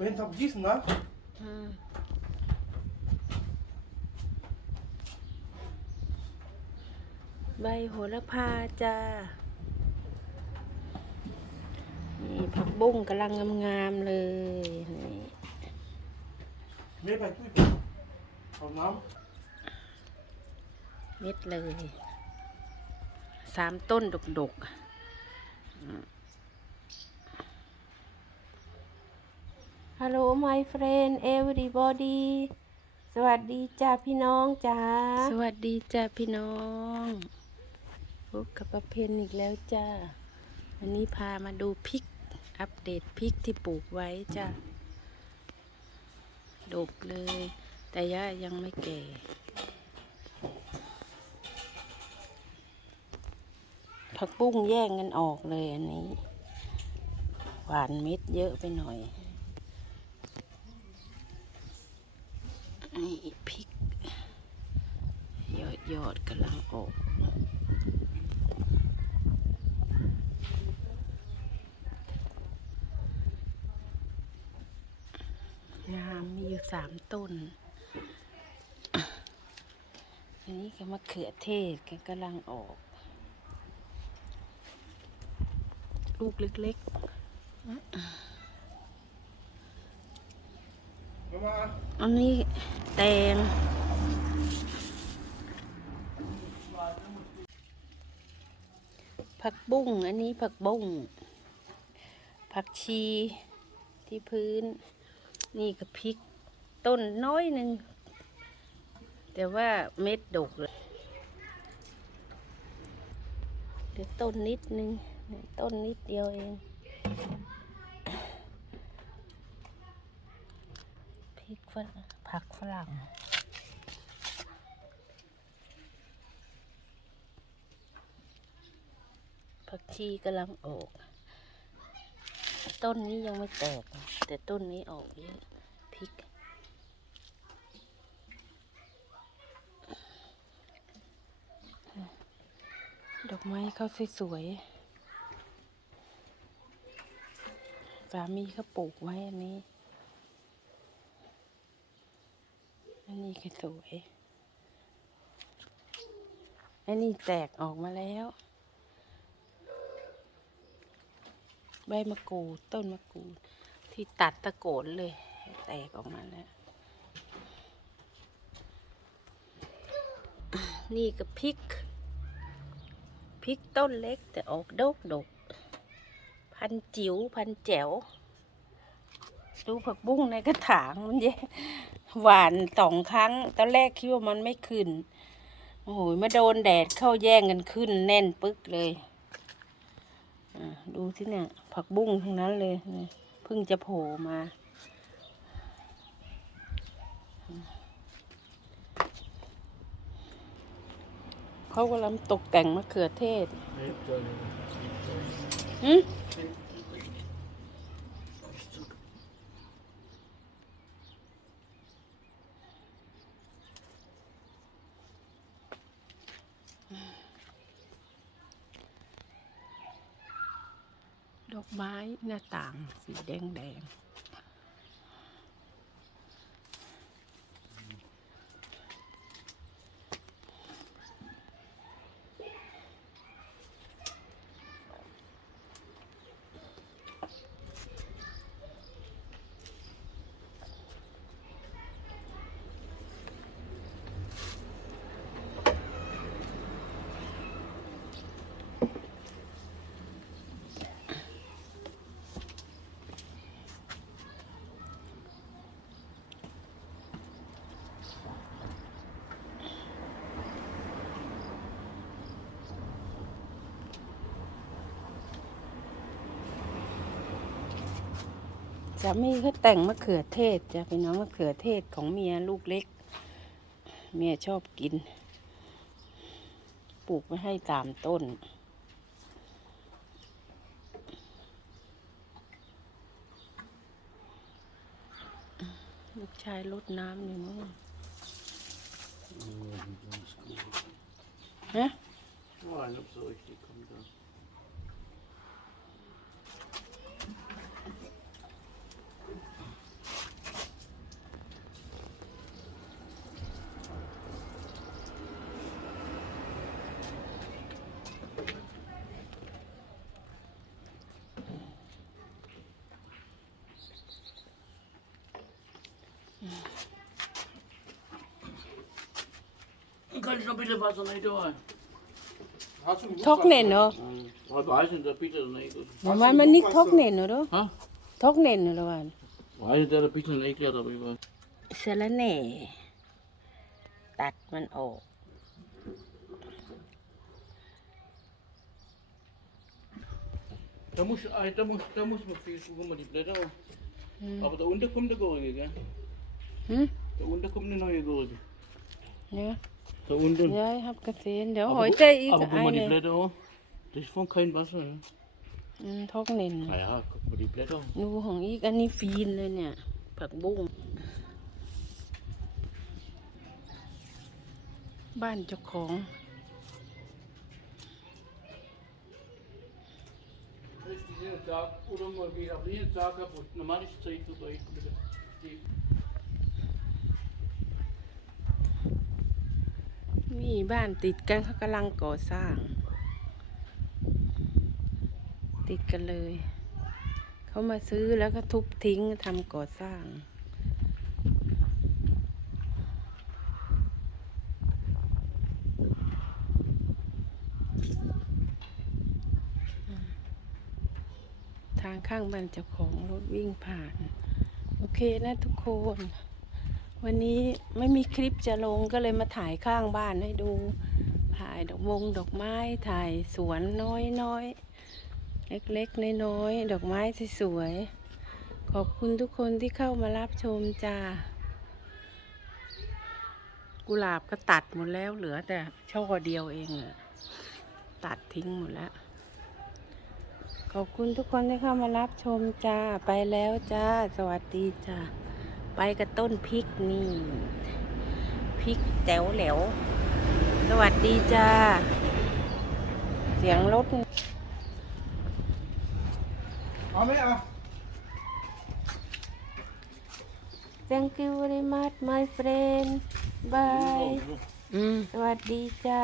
Men inte vergessen, ne? อืมใบโหระพาจ้า นี่ผักบุ้งกำลังงามๆเลย นี่ Meer bij toe. Van naam. เม็ดเลย สามต้นดกๆ ฮัลโหล my friend everybody สวัสดีจ้าพี่น้องจ้า สวัสดีจ้าพี่น้องพบกับประเพณอีกแล้วจ้า วันนี้พามาดูพริก อัปเดตพริกที่ปลูกไว้จ้าดกเลย แต่ย่ายังไม่แก่ ผักบุ้งแย่งกันออกเลยอันนี้ หวานเม็ดเยอะไปหน่อย นี่พริก ยอดยอดกำลังออกงามมีอยู่สามต้น อันนี้ก็มะเขือเทศก็กำลังออก ลูกเล็ก Mama. ๆอันนี้แตงผักบุ้งอันนี้ผักบุ้งผักชีที่พื้น นี่ก็พริกต้นน้อยหนึ่ง แต่ว่าเม็ดดกเลยเดี๋ยวต้นนิดนึงเนี่ยต้นนิดเดียวเอง พริกฝรั่ง ผักฝรั่งผักชีกำลังออก ต้นนี้ยังไม่แตก แต่ต้นนี้ออกเยอะพริกดอกไม้เขาสวยๆสามีเขาปลูกไว้อันนี้ อันนี้ก็สวย อันนี้แตกออกมาแล้ว ใบมะกรูดต้นมะกรูด ที่ตัดตะโกนเลย แตกออกมาแล้ว นี่ก็พริก พริกต้นเล็กแต่ออกดกดก พันจิ๋วพันแจ๋ว ดูผักบุ้งในกระถางมันแย่ หวานสองครั้ง ตอนแรกคิดว่ามันไม่ขึ้น โอ้โหมาโดนแดดเข้าแย่งกันขึ้นแน่นปึ๊กเลยอะดูที่เนี่ย ผักบุ้งทั้งนั้นเลยเนี่ยเพิ่งจะโผล่มาเขากำลังตกแต่งมะเขือเทศ ดอกไม้หน้าต่างสีแดงแดง สามีเขาแต่งมะเขือเทศจะเป็นน้องมะเขือเทศของเมียลูกเล็ก เมียชอบกิน ปลูกไว้ให้ตามต้น ลูกชายรดน้ำอยู่มั้งฮะ Ja, ik heb zo richtig komt dan. Kannst du noch ein bisschen Wasser rein tun? Hast du einen Trocknen, ne? Halb Eis und ein bisschen rein. มันมันนี่ทอกเน่นเหรอฮะทอกเน่นเหรอวัน Weiß der ein bisschen erklärt, aber ich weiß. สะระแหน่ตัดมันออก Da muss, äh, da muss, da muss man viel gucken, mal die Blätter. Aber da unten kommt der Gurke, gell? หืม Da unten kommt eine neue Gurke. เนี่ย Da unten. ยายครับเกษตรเดี๋ยวห Aber อย gu- ใจอีก aber guck ไอ้ mal เนี่ die ย Blätter an. Das ist von kein Wasser. Ne? อืมทอกเน่น Na ja, guck mal die Blätter an. ดูของอีกอันนี้ฟีนเลยเนี่ยผักบุ้งบ้านเจ้าของ Ist die jeden Tag, oder mal geht auf jeden Tag kaputt. Normal ist Zeit vorbei. มีบ้านติดกันเขากำลังก่อสร้าง ติดกันเลย เขามาซื้อแล้วก็ทุบทิ้งทำก่อสร้างทางข้างบ้านเจ้าของรถวิ่งผ่าน โอเคนะทุกคน วันนี้ไม่มีคลิปจะลงก็เลยมาถ่ายข้างบ้านให้ดู ถ่ายดอกมงดอกไม้ถ่ายสวนน้อยน้อยๆเล็กๆน้อยๆดอกไม้สวยๆขอบคุณทุกคนที่เข้ามารับชมจ้ากุหลาบก็ตัดหมดแล้วเหลือแต่ช่อเดียวเองตัดทิ้งหมดแล้วขอบคุณทุกคนที่เข้ามารับชมจ้าไปแล้วจ้า สวัสดีจ้า ไปกับต้นพริกนี่ พริกแจ๋วแหลว สวัสดีจ้า เสียงรถ เอาไหมอะ Thank you very much my friend bye อืม สวัสดีจ้า